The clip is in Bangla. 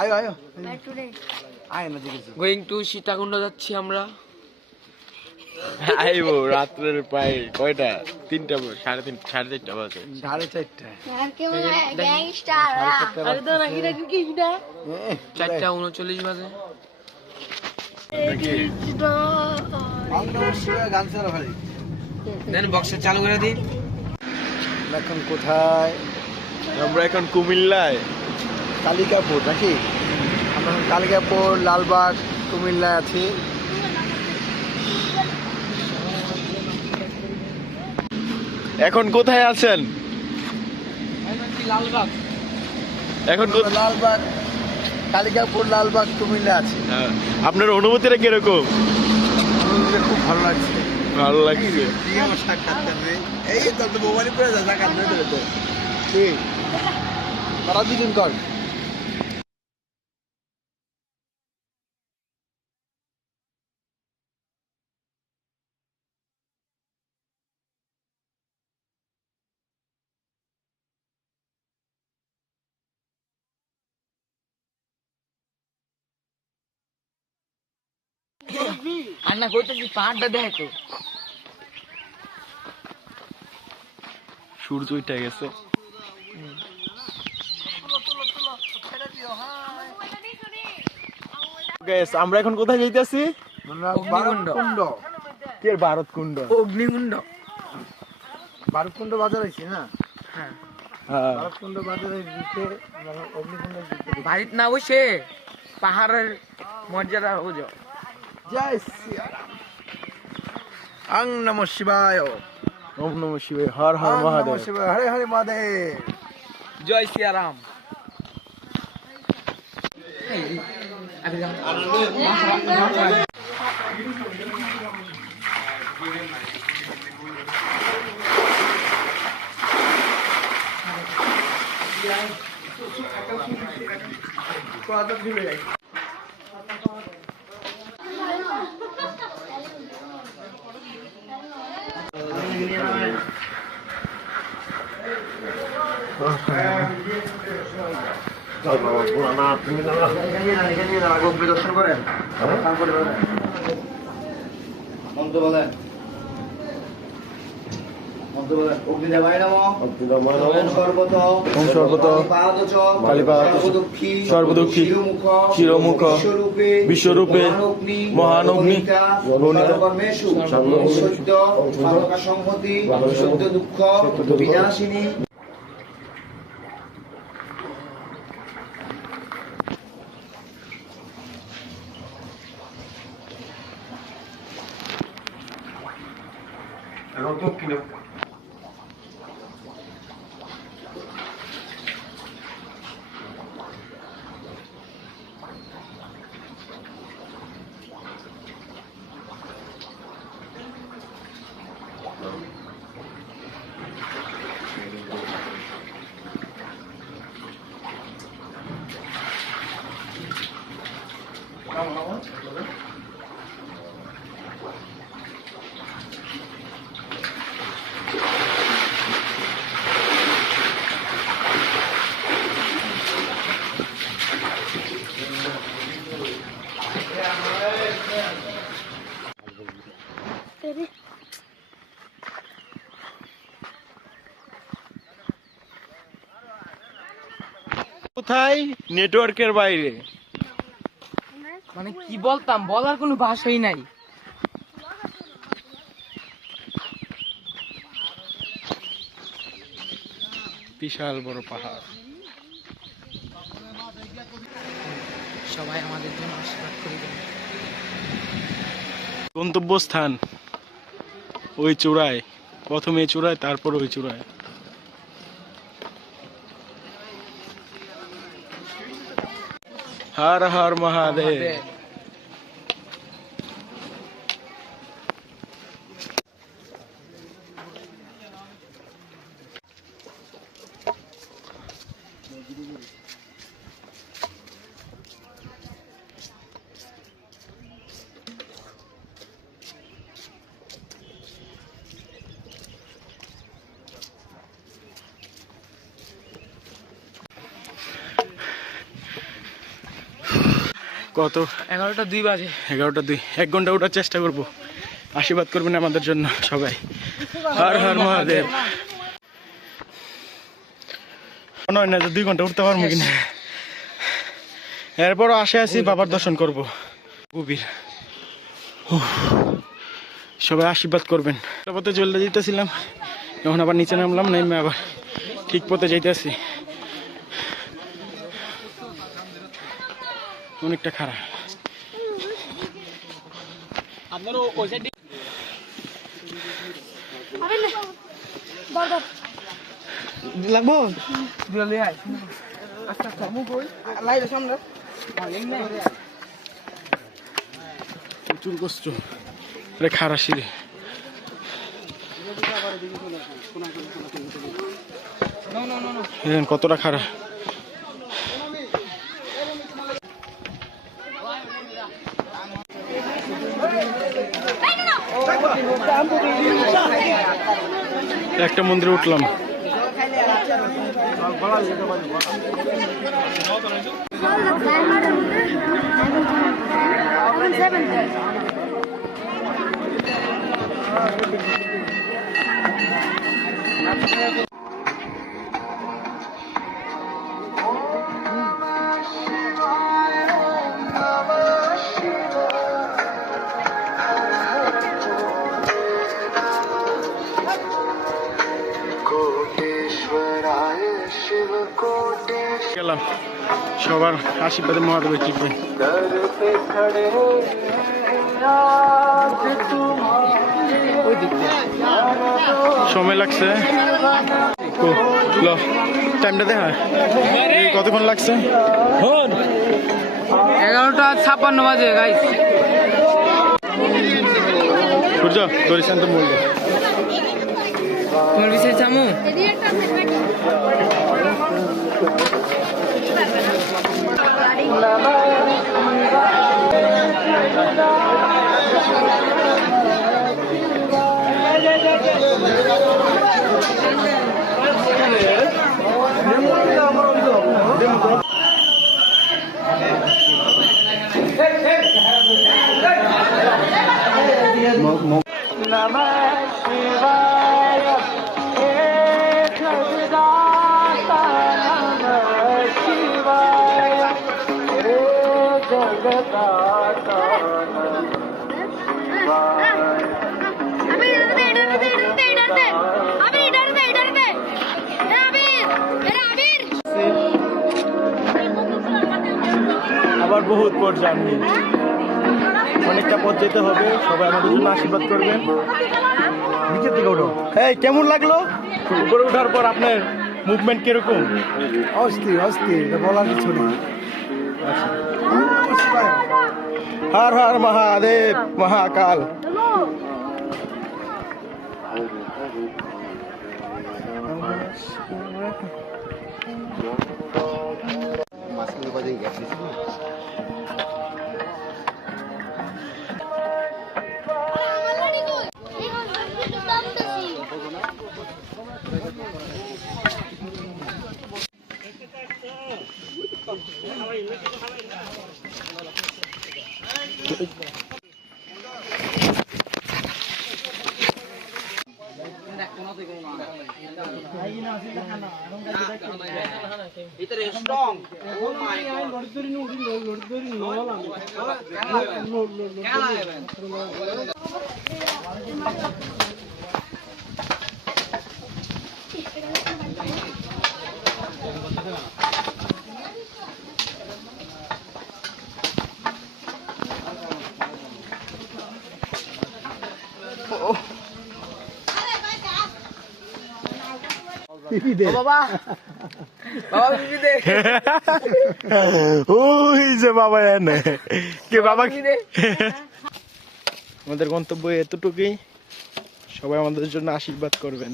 আয়ো আয়ো আয় না দেখেছি গোয়িং টু সীতাকুণ্ড যাচ্ছি আমরা। আইবো রাত্রের প্রায় কয়টা? 3টা, 3:30, 4:30 বাজে। 4:39 বাজে। গান চালা ভাই দেন বক্স চালু করে দিন। এখন কোথায়? আমরা এখন কুমিল্লায়। কালিকাপুর নাকি? আমরা এখন কালিকাপুর, লালবাগ, কুমিল্লায় আছি। এখন কোথায় আছেন? লালবাগ। এখন লালবাগ, কালিকাপুর, লালবাগ, কুমিল্লা আছি। আপনার অনুভূতিটা কিরকম? খুব ভালো লাগছে। ভালো লাগছে। আমার সাক্ষাৎকার নেই, এই তো মোবাইল করে যা সাক্ষাৎ নেই তো ঠিক তারা দুজন কর। আন্না কইতেছি পাহাড়টা দেখ তো। সূর্য উঠে গেছে। Guys, আমরা এখন কোথায় যাইতেছি? ভারতকুণ্ড। কে ভারতকুণ্ড? অগ্নিকুণ্ড। ভারতকুণ্ড বাজার হয়েছে না? হ্যাঁ। হ্যাঁ। ভারতকুণ্ড বাজারের দিকে অগ্নিকুণ্ড বাড়িতে না বসে পাহাড়ের মর্যাদা বুঝো। জয় শ্রীরাম। আং নমঃ শিবায়। ওম নমঃ শিবায়। হর হর আং নমঃ মহাদেব। শিবায়। হরে হরে মহাদেব। জয় সিয়ারাম। দর্শন করেন মন্ত্র বলেন। অগ্নিদেবায় নমঃ। ওম সর্বত কালীপাদ সর্বদুঃখী শিরোমুখ বিশ্বরূপে মহানগ্নি সর্বকর্মেষু সদ্য পাদকা সংহতি সদ্য দুঃখ বিনাশিনী। কোথায়? নেটওয়ার্কের বাইরে। মানে কি বলতাম, বলার কোনো ভাষাই নাই। বিশাল বড় পাহাড়। সবাই আমাদের জন্য আশীর্বাদ করে দেন। গন্তব্যস্থান ওই চূড়ায়, প্রথমে এই চূড়ায়, তারপর ওই চূড়ায়। হর হর মহাদেব। কত? 11টা 2 বাজে। 11টা 2। 1 ঘন্টা ওঠার চেষ্টা করব। আশীর্বাদ করবেন আমাদের জন্য সবাই। হর হর মহাদেব। নয় না 2 ঘন্টা উঠতে পারবো কিনা। এরপরও আশে আছি বাবার দর্শন করব। গভীর। সবাই আশীর্বাদ করবেন। পথে চলে যেতেছিলাম, এখন আবার নিচে নামলাম, নেমে আবার ঠিক পথে যাইতেছি। অনেকটা খারাপ। লাগবো প্রচুর কষ্ট। খারাপ সিঁড়ি। কতটা খারাপ। একটা মন্দিরে উঠলাম। গেলাম সবার আশীর্বাদে মহাদেবের কৃপায়। সময় লাগছে টাইমটা দেখা কতক্ষণ লাগছে? 11টা 56 বাজে গাইস। সূর্য দরিশান্ত মূল্য তোমার বিশেষ চামু আবার বহুত পথ জার্নি, অনেকটা পথ যেতে হবে। সবাই আমাদের জন্য আশীর্বাদ করবেন। নিচের দিকে ওঠো। এই কেমন লাগলো উপরে ওঠার পর? আপনার মুভমেন্ট কিরকম? অস্থির অস্থির, এটা বলার কিছু নেই। হর হর মহাদেব মহাকাল। ওই যে বাবা এনে কে বাবা আমাদের গন্তব্য এতটুকুই। সবাই আমাদের জন্য আশীর্বাদ করবেন।